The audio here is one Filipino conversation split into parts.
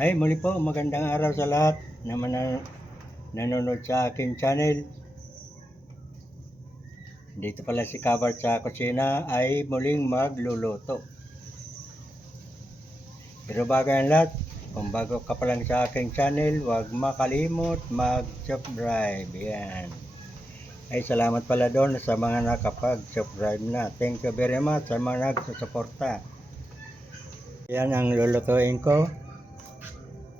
Ay, muli po, magandang araw sa lahat na nanonood sa aking channel. Dito pala si Kabart sa kusina ay muling magluluto. Pero bago yan lahat, kung bago ka pa lang sa aking channel, huwag makalimot mag-subscribe. Yan. Ay, salamat pala doon sa mga nakapag-subscribe na. Thank you very much sa mga nagsusuporta. Yan ang lulutuin ko.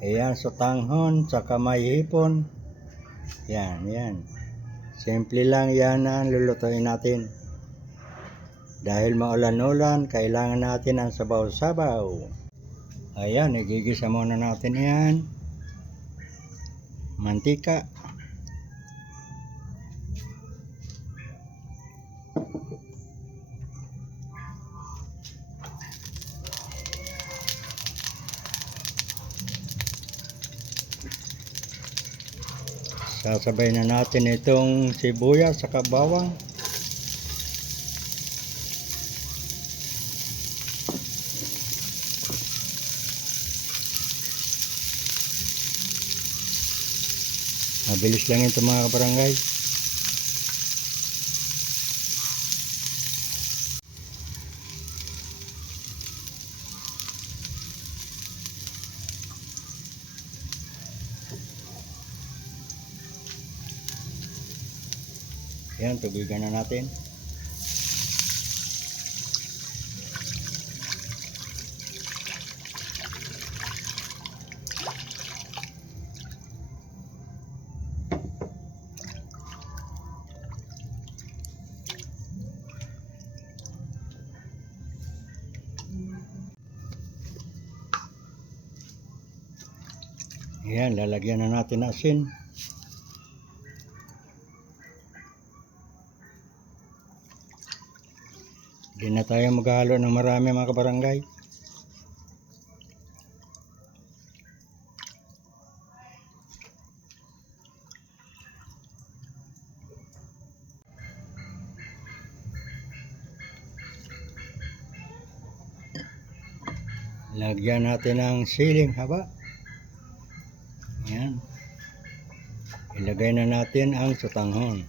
Ayan, sotanghon, saka may hipon. Yan. Simple lang yan ang lulutuin natin. Dahil maulan-ulan, kailangan natin ang sabaw-sabaw. Ayan, igigisa muna natin yan. Mantika. Sasabay na natin itong sibuyas saka bawang. Mabilis lang ito mga kabarangay. Yan, tubigan na natin. Yan, lalagyan na natin asin. Hindi na tayo maghalo ng marami mga kabarangay. Lagyan natin ng siling haba. Yan. Ilagay na natin ang sotanghon.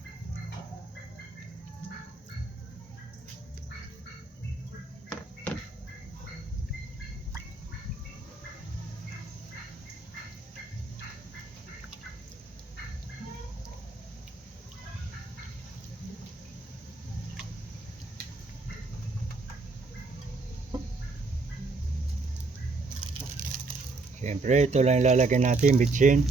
Siyempre, ito lang ilalagay natin, bitsin.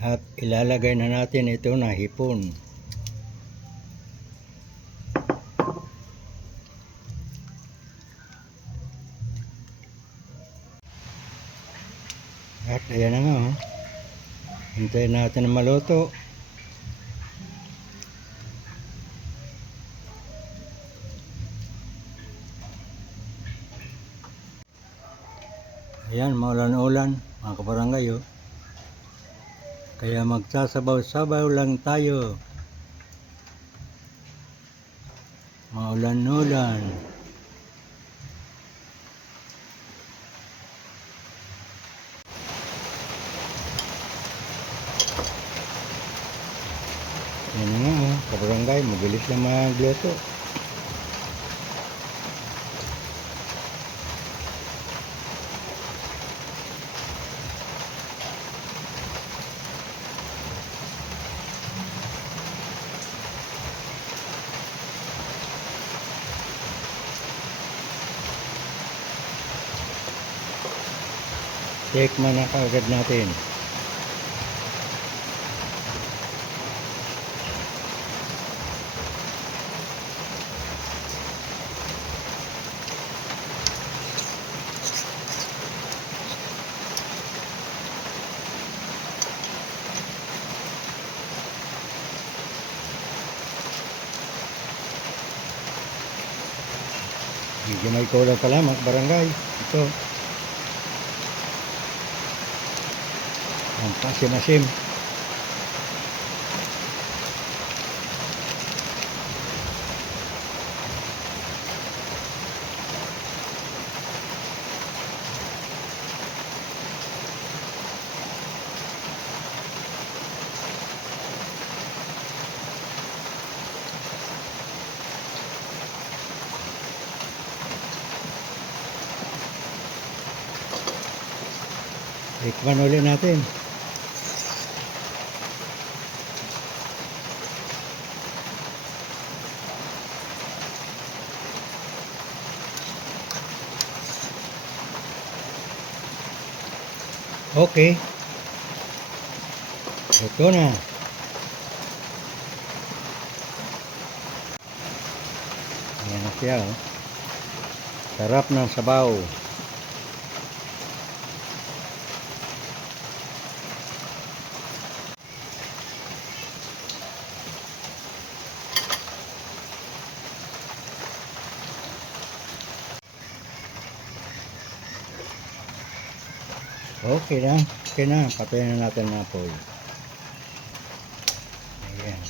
At ilalagay na natin ito na hipon. At ayan na nga, oh. Hintayin natin na maluto. Ayan, maulan-ulan mga kabarangay, oh. Kaya magsasabaw-sabaw lang tayo. Maulan-ulan. Yan na nga, oh, kabarangay, mabilis lang magluto. Tikman na kaagad natin. Medyo may kulang pala mga barangay. Ito. Ang pasim-asim. Tikman ulit natin. Okay. Ito na. Ayan na siya. Oh. Sarap ng sabaw. Okay na. Okay na. Patayin na natin ang apoy. Ayan.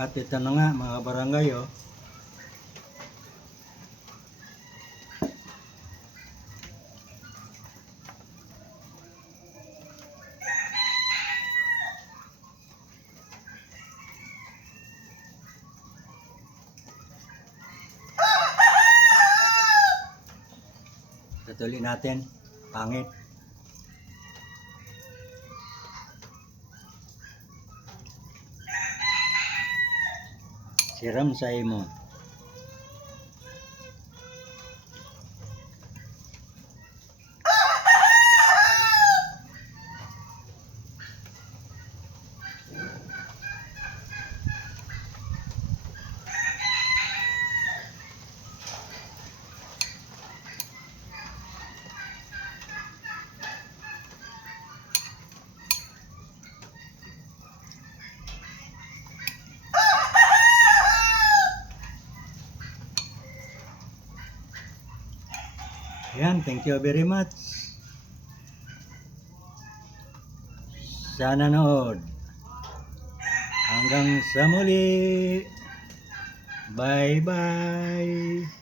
At ito na nga mga barangay, oh. Tutuloy natin. Pangit. Siram sa imo. Ayan, thank you very much. Sana nood. Hanggang sa muli. Bye-bye.